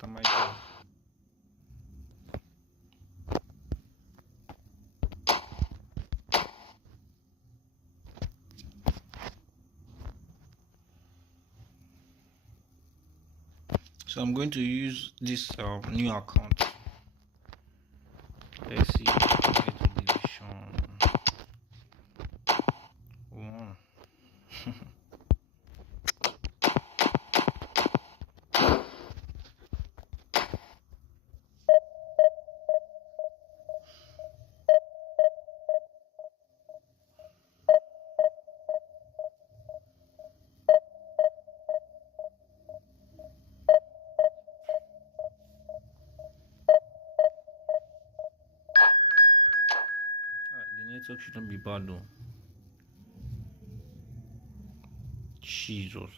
What am I doing? So I'm going to use this new account. Let's see. Get to division 1. The network shouldn't be bad though. Jesus.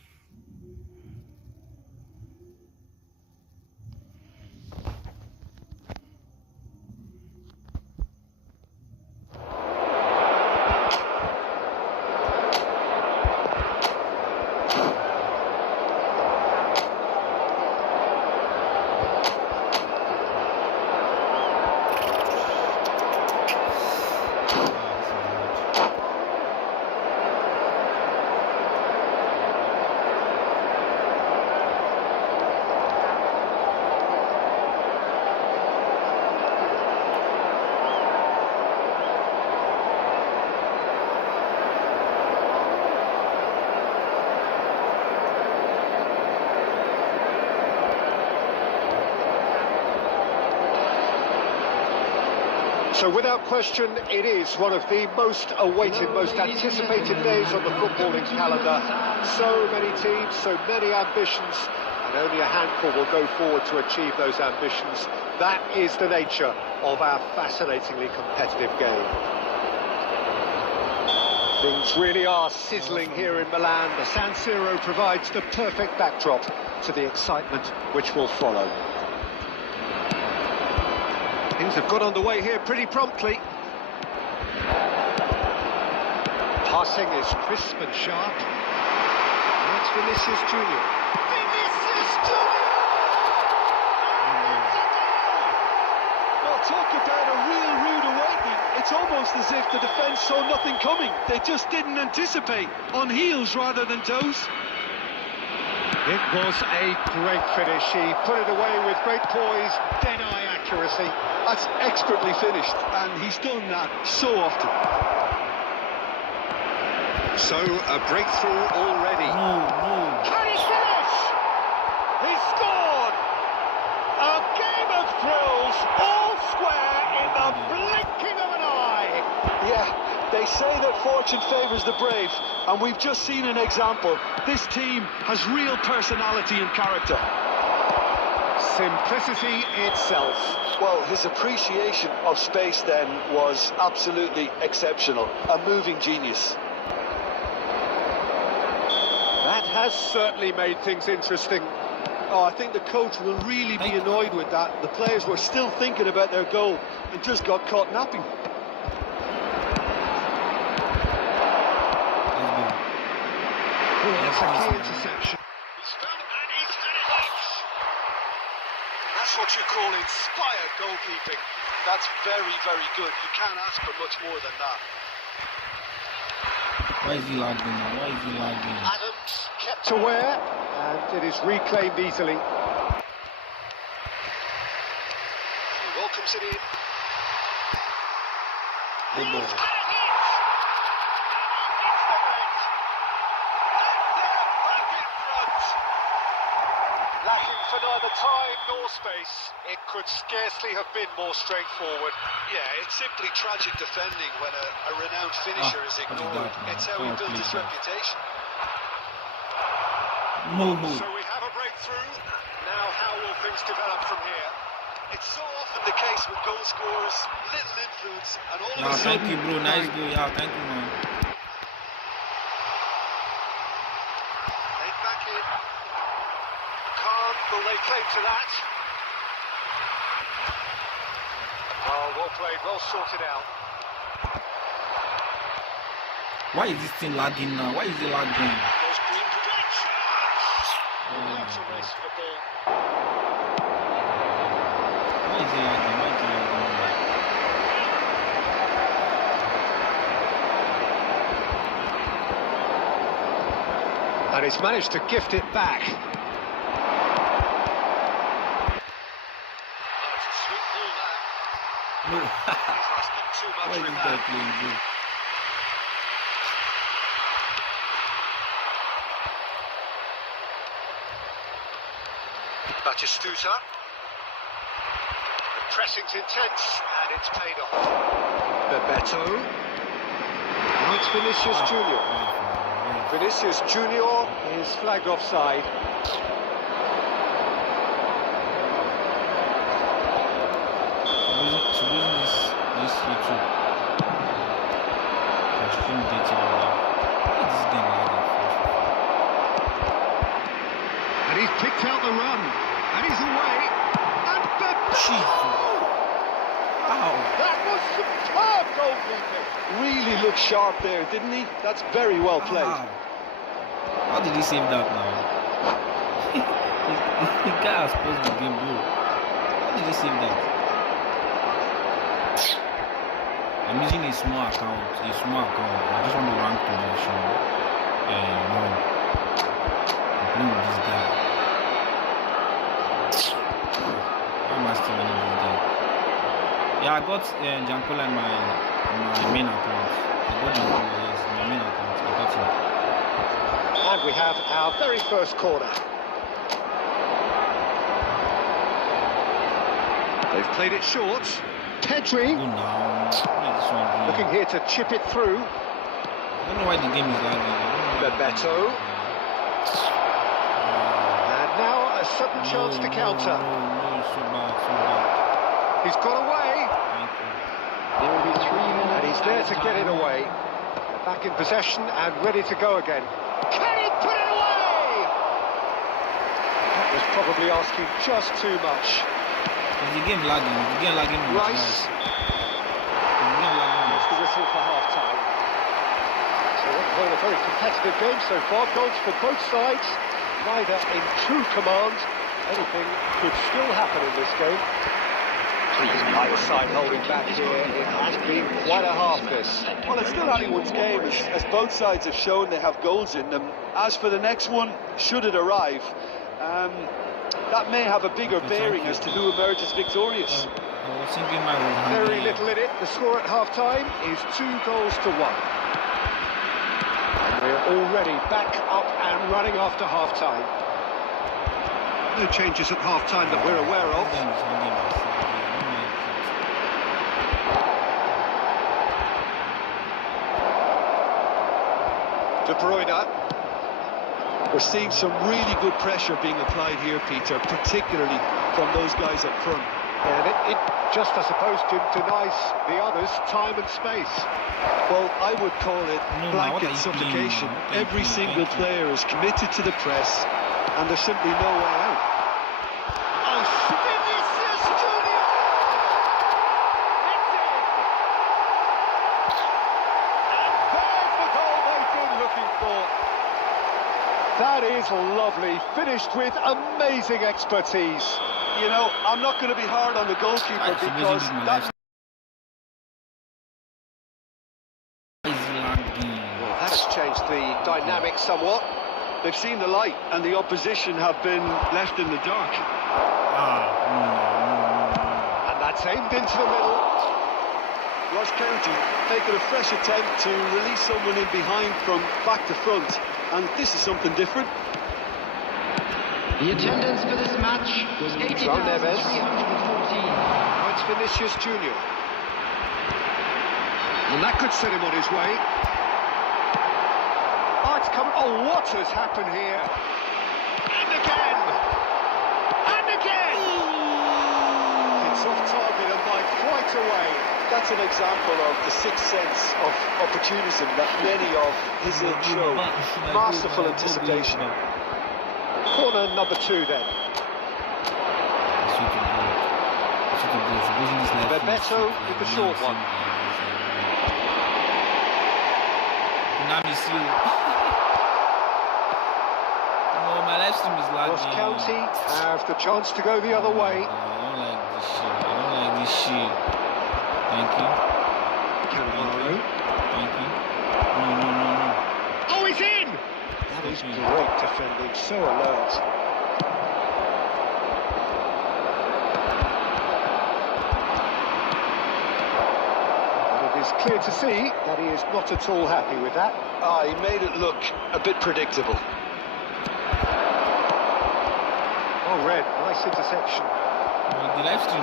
So without question, it is one of the most awaited, most anticipated days on the footballing calendar. So many teams, so many ambitions, and only a handful will go forward to achieve those ambitions. That is the nature of our fascinatingly competitive game. Things really are sizzling here in Milan. The San Siro provides the perfect backdrop to the excitement which will follow. Things have got underway here pretty promptly. Passing is crisp and sharp. And that's Vinicius Junior. Vinicius Junior! Well, talk about a real rude awakening. It's almost as if the defence saw nothing coming. They just didn't anticipate. On heels rather than toes. It was a great finish. He put it away with great poise, dead-eye accuracy. That's expertly finished, and he's done that so often. So, a breakthrough already. No. Can he finish? He scored! A game of thrills, all square in the blinking of an eye. Yeah, they say that fortune favours the brave, and we've just seen an example. This team has real personality and character. Simplicity itself. Well, his appreciation of space then was absolutely exceptional. A moving genius. That has certainly made things interesting. Oh, I think the coach will really be annoyed with that. The players were still thinking about their goal and just got caught napping. That's a key interception. He's found and he's had it out. That's what you call inspired goalkeeping. That's very, very good. You can't ask for much more than that. Why is he lagging now? Why is he lagging? Adams kept Aware, and it is reclaimed easily. He welcomes it in. Good ball. And it hits! And he hits the net! And they're back in front! Lacking for neither time nor space. It could scarcely have been more straightforward. Yeah, it's simply tragic defending when a renowned finisher is ignored. It's how he built his reputation. No. So we have a breakthrough. Now how will things develop from here? It's so often the case with goal scorers, little influence, and all of Yeah, a sudden... thank you, bro. Nice goal. Yeah, thank you, man. Laid back in. Calm, will they claim to that? Oh, well played, well sorted out. Why is this thing lagging now? Why is it lagging? Goes Green, great chance! That's a race for the ball. is it lagging? Why is it lagging? And he's managed to gift it back. It's a sweet ball there. No. He's asking too Why much is with this guy that. playing good? Batistuta. The pressing's intense and it's paid off. Bebeto. Now it's Vinicius Junior. Vinicius Junior is flagged offside. Supposing this YouTube can stream data on that. Why is this game lagging first? And he's picked out the run. And he's away. And Bebeto! Ow! That was superb goalkeeping. Really looked sharp there, didn't he? That's very well played. Ow. How did he save that now? The guy was supposed to be being blue. How did he save that? I'm using a small account. I just want to rank position. No. I'm playing with this guy. How am I still winning this guy? Yeah, I got Jankola in my main account. I got Jankola, yes, in my main account. I got him. And we have our very first corner. They've played it short. Pedri Good now. What is this one doing? looking here to chip it through. I don't know why the game is lagging. Bebeto. And now a sudden chance to counter. No, so bad. He's got away. Thank you. There will be 3 minutes. And he's there to get it away. They're back in possession and ready to go again. Can he put it away? That was probably asking just too much. Is the game lagging? Is the game lagging? Rice. Is the game lagging? That's the whistle for half-time. So what call a very competitive game so far. Goals for both sides. Neither in true command. Anything could still happen in this game. Neither side holding back here. It has been quite a half this. Well, it's still anyone's game, as both sides have shown they have goals in them. As for the next one, should it arrive, that may have a bigger bearing as to who emerges victorious. I was thinking my was Very little in it. The score at half-time is 2 goals to 1. And we're already back up and running after half-time. No changes at half-time that we're aware of. De Bruyne. We're seeing some really good pressure being applied here, Peter, particularly from those guys up front. And it just, I suppose, denies the others time and space. Well, I would call it No, what are blanket you suffocation. playing, man? Every single player is committed to the press, and there's simply no way out. Oh, Vinicius Junior! It's in! And there's the goal they've been looking for. That is lovely, finished with amazing expertise. You know, I'm not going to be hard on the goalkeeper because that Well, that's changed the dynamic somewhat. they've seen the light and the opposition have been left in the dark. And that's aimed into the middle. Ross County taking a fresh attempt to release someone in behind from back to front, and this is something different. The attendance for this match was 80,314. Now it's Vinicius Junior. And that could set him on his way. Oh, it's come. Oh, what has happened here? And again! And again! It's off target and by quite a way. That's an example of the sixth sense of opportunism that many of his ilk show. Masterful anticipation. Corner number 2 then. Bebeto with the short one. My live stream is lagging. Ross County have the chance to go the other way. I don't like this shit. I don't like this shit. Thank you. Cannavaro. Thank you. No. Oh, he's in! That is great defending, so alert. But it is clear to see that he is not at all happy with that. Ah, he made it look a bit predictable. Oh, Red, nice interception. The live stream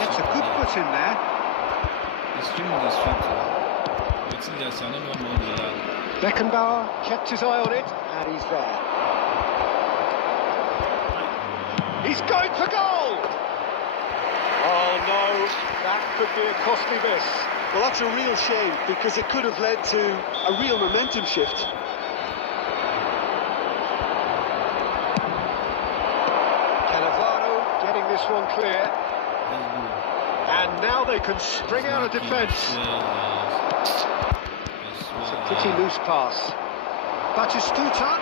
Gets a good put in there. The stream of the street. It's just I don't know that. Beckenbauer kept his eye on it, and he's there. He's going for goal! Oh no, that could be a costly miss. Well, that's a real shame, because it could have led to a real momentum shift. Cannavaro getting this one clear. And now they can spring out of defence. It's a pretty loose pass. Batistuta,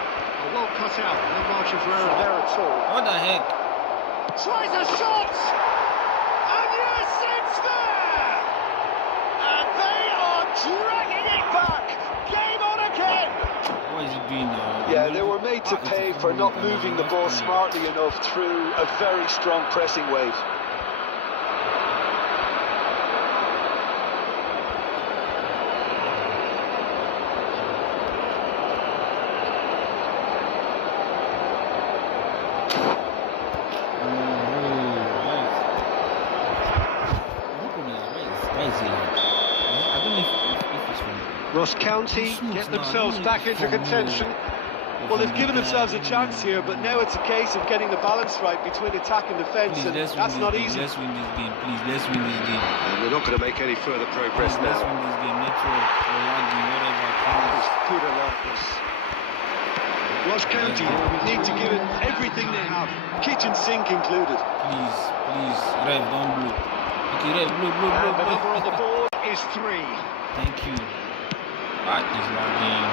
well cut out, no margin for error there at all. What the heck? Tries a shot! And yes, it's there! And they are dragging it back! Game on again! What is he doing now? Yeah, they were made to pay for not moving the ball smartly enough through a very strong pressing wave. Ross County get themselves back into contention. Well, they've given themselves a chance here, but now it's a case of getting the balance right between attack and defence, and that's not easy. Let's win this game, please. Let's win this game. And they're not going to make any further progress Let's now. win this game. Network, or lagging, whatever. It's good alertness. Ross County need to give it everything they have, kitchen sink included. Please, Rev, don't blow. Okay, Rev, blow. And the number on the board is 3. Thank you. Right, it's lagging.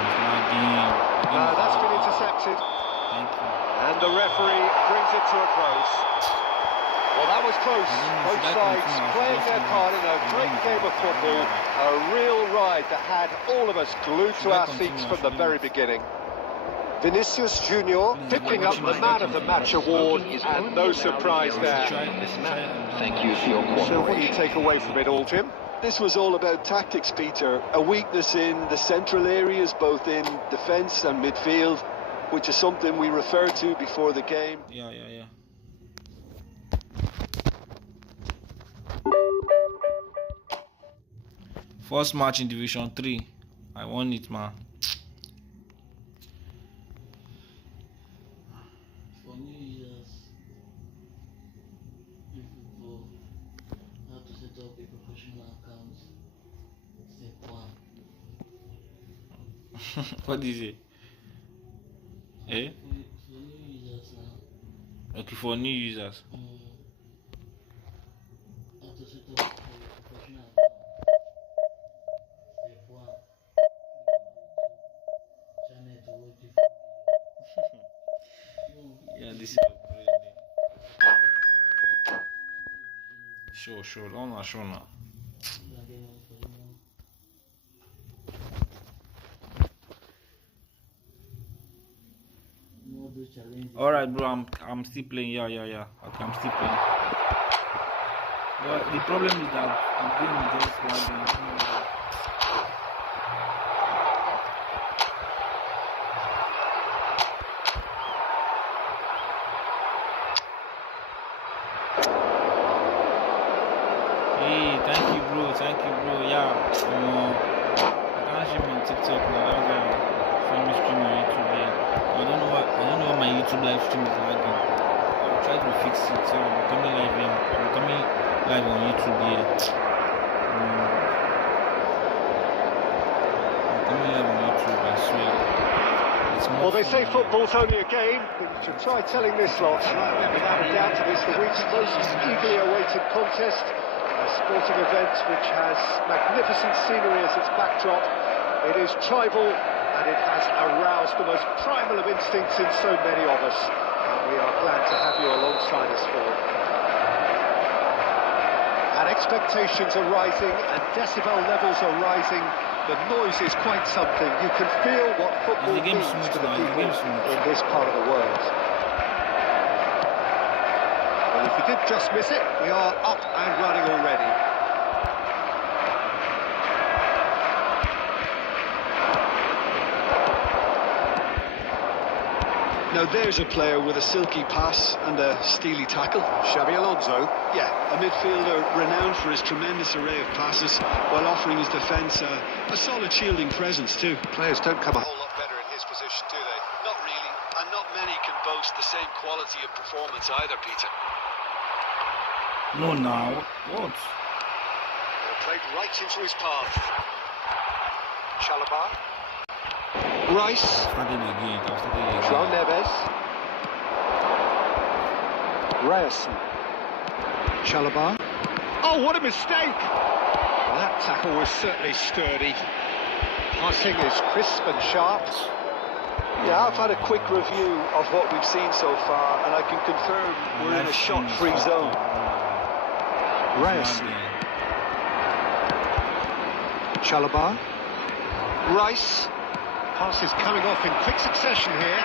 That's been intercepted. Thank you. And the referee brings it to a close. Well, that was close. Both sides playing their part in a great game of football. A real ride that had all of us glued to our seats from the very beginning. Vinicius Junior picking up the Man of the Match award, and no surprise there. Thank you for your cooperation. So what do you take away from it all, Tim? This was all about tactics, Peter. A weakness in the central areas, both in defence and midfield, which is something we referred to before the game. Yeah. First match in Division 3. I won it, man. For New Year's, Efootball, how to set up a professional account. Step 1. What is it? Eh? For new users now. Okay, for new users. How to set up a professional account. Step 1. Channel to watch the Yeah, this is sure. Sure now. All right, bro. I'm still playing. Yeah. Okay, I'm still playing. But the problem is that the game is just lagging. Hey, thank you, bro. Yeah. I can't stream on TikTok now. That's why I'm stream on YouTube. Yeah. I don't know what my YouTube live stream is lagging. I'll try to fix it. So I'm coming live here. I'm coming live on YouTube here. I'm coming live on YouTube. I swear. It's more Well, they say fun. football's only a game, but to try telling this lot, without a doubt, it is the week's most eagerly awaited contest. A sporting event which has magnificent scenery as its backdrop. It is tribal, and it has aroused the most primal of instincts in so many of us. And we are glad to have you alongside us for it. expectations are rising and decibel levels are rising. The noise is quite something. You can feel what football means to the people in this part of the world. Well, if you did just miss it, we are up and running already. Now there's a player with a silky pass and a steely tackle. Xabi Alonso. Yeah, a midfielder renowned for his tremendous array of passes while offering his defence a solid shielding presence too. Players don't come up. A whole lot better in his position, do they? Not really, and not many can boast the same quality of performance either, Peter. No, now. What? Played right into his path. Chalobah. Rice. Started again. João Neves. Ryerson. Chalobah. Oh, what a mistake! Well, that tackle was certainly sturdy. Passing is crisp and sharp. Yeah, I've had a quick review of what we've seen so far, and I can confirm we're in a shot-free zone. Ryerson. Chalobah. Rice. Pass is coming off in quick succession here.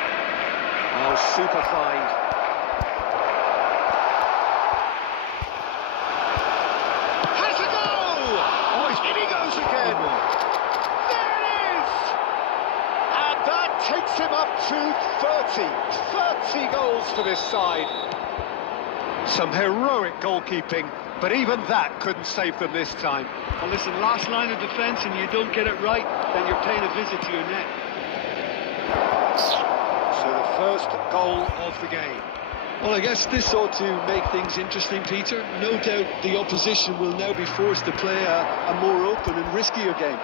Oh, super find. Has a goal! Oh, in he goes again. There it is! And that takes him up to 30 goals for this side. Some heroic goalkeeping, but even that couldn't save them this time. Well, listen, last line of defence and you don't get it right, then you're paying a visit to your net. So the first goal of the game. Well, I guess this ought to make things interesting, Peter. No doubt the opposition will now be forced to play a more open and riskier game.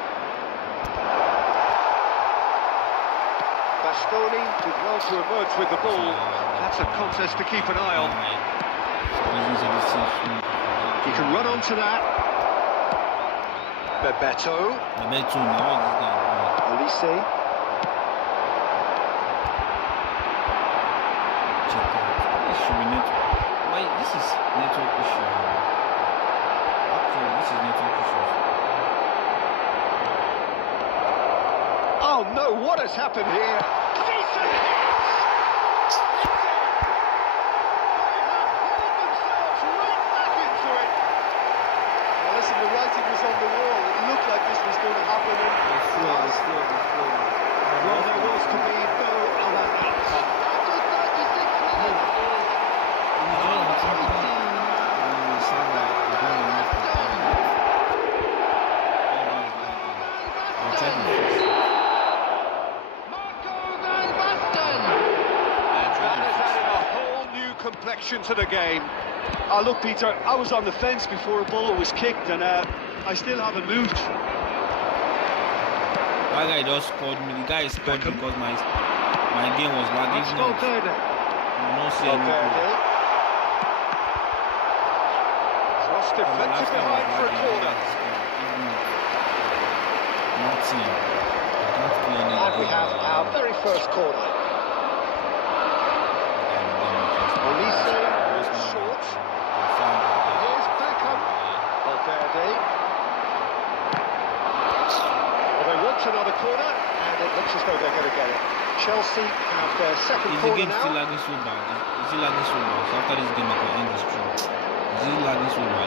Bastoni did well to emerge with the ball. That's a contest to keep an eye on. He can run onto that. Bebeto. Olise. Wait, this is network issue. Actually, this is network issue. Oh no, what has happened here? Decent hit! Listen, the writing was on the wall. It looked like this was going to happen. Well, there was to be no other answer. Complexion to the game. Oh, look, Peter, I was on the fence before a ball was kicked, and I still haven't moved. That guy just scored me. The guy scored because my game was lagging. It's Valverde. No see anything. Just deflected behind for a corner. Nothing. And we have our very first corner. Olise, short. Here's Beckham. Valverde. Well, they want another corner, and it looks as though they're going to get it. Chelsea have their second corner now. Is the game still lagging so bad? Is it lagging so bad? So after this game, I can end this stream. Is it lagging so bad?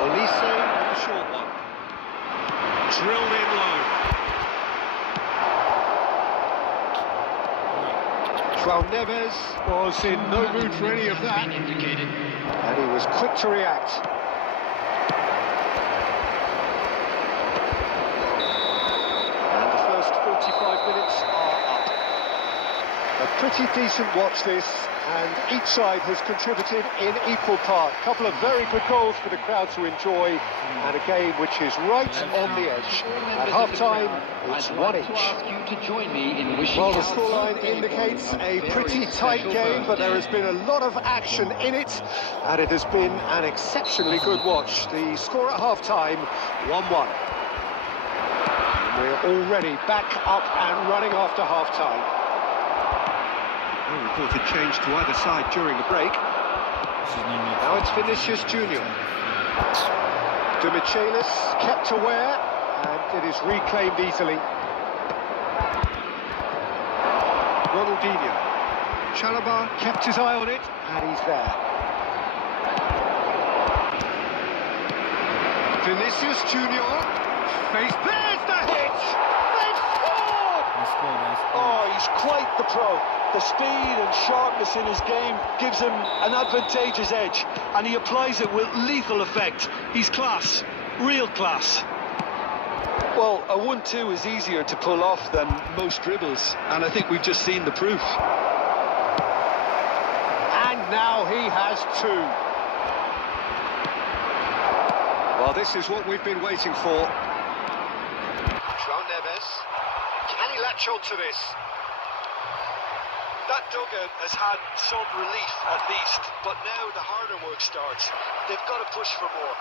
Olise, a short one. Drilled in low. João Neves was in no mood for any of that. And he was quick to react. And the first 45 minutes are up. A pretty decent watch this, and each side has contributed in equal part. A couple of very good goals for the crowd to enjoy, and a game which is right on the edge. At half-time, it's 1 each. Well, the scoreline indicates a pretty tight game, but there has been a lot of action in it, and it has been an exceptionally good watch. The score at half-time, 1-1. We're already back up and running after half-time. No reported change to either side during the break. Now it's Vinicius Junior. De Michelis kept aware, and it is reclaimed easily. Ronaldinho. Chalobah kept his eye on it, and he's there. Vinicius Junior. There's the hit! They've scored! Oh, he's quite the pro. The speed and sharpness in his game gives him an advantageous edge, and he applies it with lethal effect. He's class, real class. Well, a 1-2 is easier to pull off than most dribbles, and I think we've just seen the proof. And now he has two. Well, this is what we've been waiting for. João Neves. Can he latch on to this? That dugout has had some relief at least, but now the harder work starts. They've got to push for more.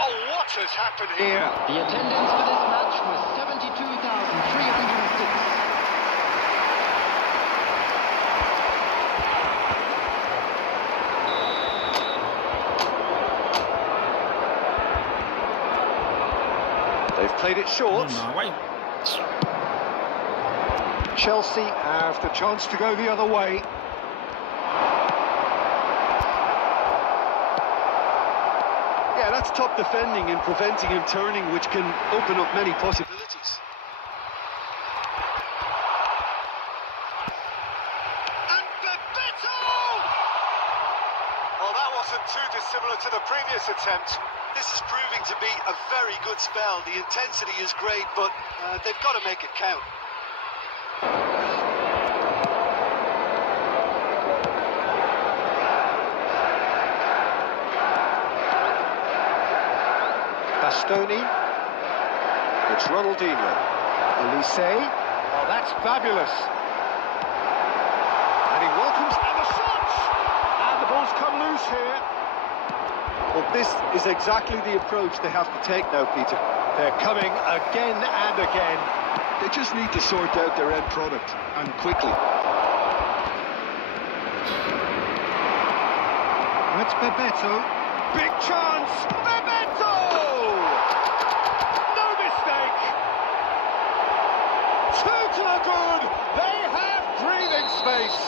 Oh, what has happened here? The attendance for this match was 72,306. They've played it short. Chelsea have the chance to go the other way. Yeah, that's top defending and preventing him turning, which can open up many possibilities. And Bebeto! Well, that wasn't too dissimilar to the previous attempt. This is proving to be a very good spell. The intensity is great, but they've got to make it count. Bastoni. It's Ronaldinho. Elise. Oh, that's fabulous. And he welcomes and the shot! And the ball's come loose here. Well, this is exactly the approach they have to take now, Peter. They're coming again and again. They just need to sort out their end product, and quickly. That's Bebeto. Big chance! Bebeto! No mistake! Two to the good! They have breathing space!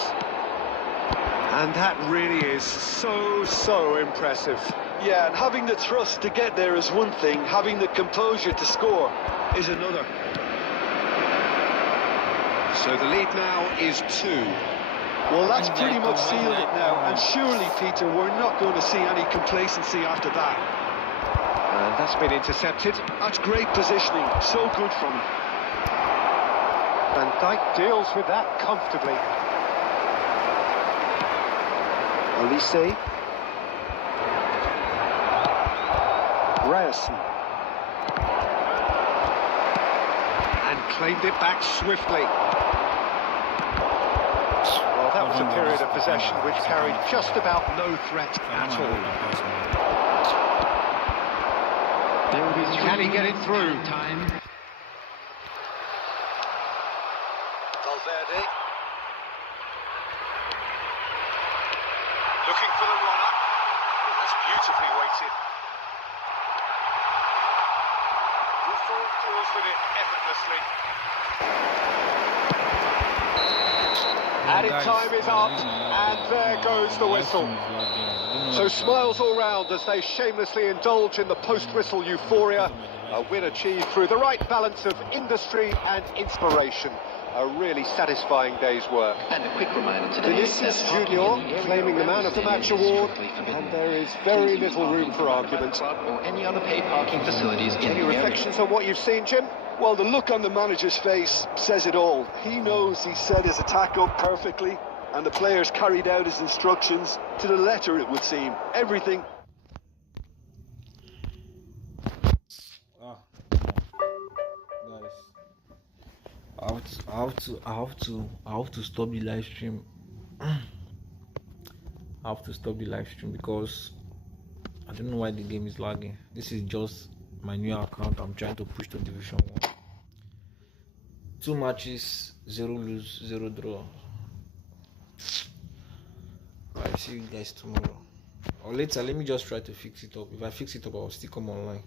And that really is so impressive. Yeah, and having the thrust to get there is one thing, having the composure to score is another. So the lead now is 2. Well, that's pretty much sealed it now, and surely, Peter, we're not going to see any complacency after that. And that's been intercepted. That's great positioning, so good from him. Van Dijk deals with that comfortably. Elise. Ryerson. And claimed it back swiftly. Well, that was a period of possession which carried just about no threat at all. There will be Can he get it through? Time. Valverde. Looking for the runner. Oh, that's beautifully weighted. Buffon deals with it effortlessly. Added time is up, and there goes the whistle. So smiles all round as they shamelessly indulge in the post-whistle euphoria. A win achieved through the right balance of industry and inspiration. A really satisfying day's work. And a quick reminder today. Vinicius Junior claiming the Man of the Match award, and there is very little room for argument. Or any other paid parking facilities in Any the area. reflections on what you've seen, Jim? Well, the look on the manager's face says it all. He knows he set his attack up perfectly, and the players carried out his instructions to the letter, it would seem. Everything. Guys, I have to stop the live stream. I have to stop the live stream because I don't know why the game is lagging. This is just my new account. I'm trying to push to Division 1. 2 matches, 0 lose, 0 draw. I'll see you guys tomorrow or later. Let me just try to fix it up. If I fix it up, I'll still come online.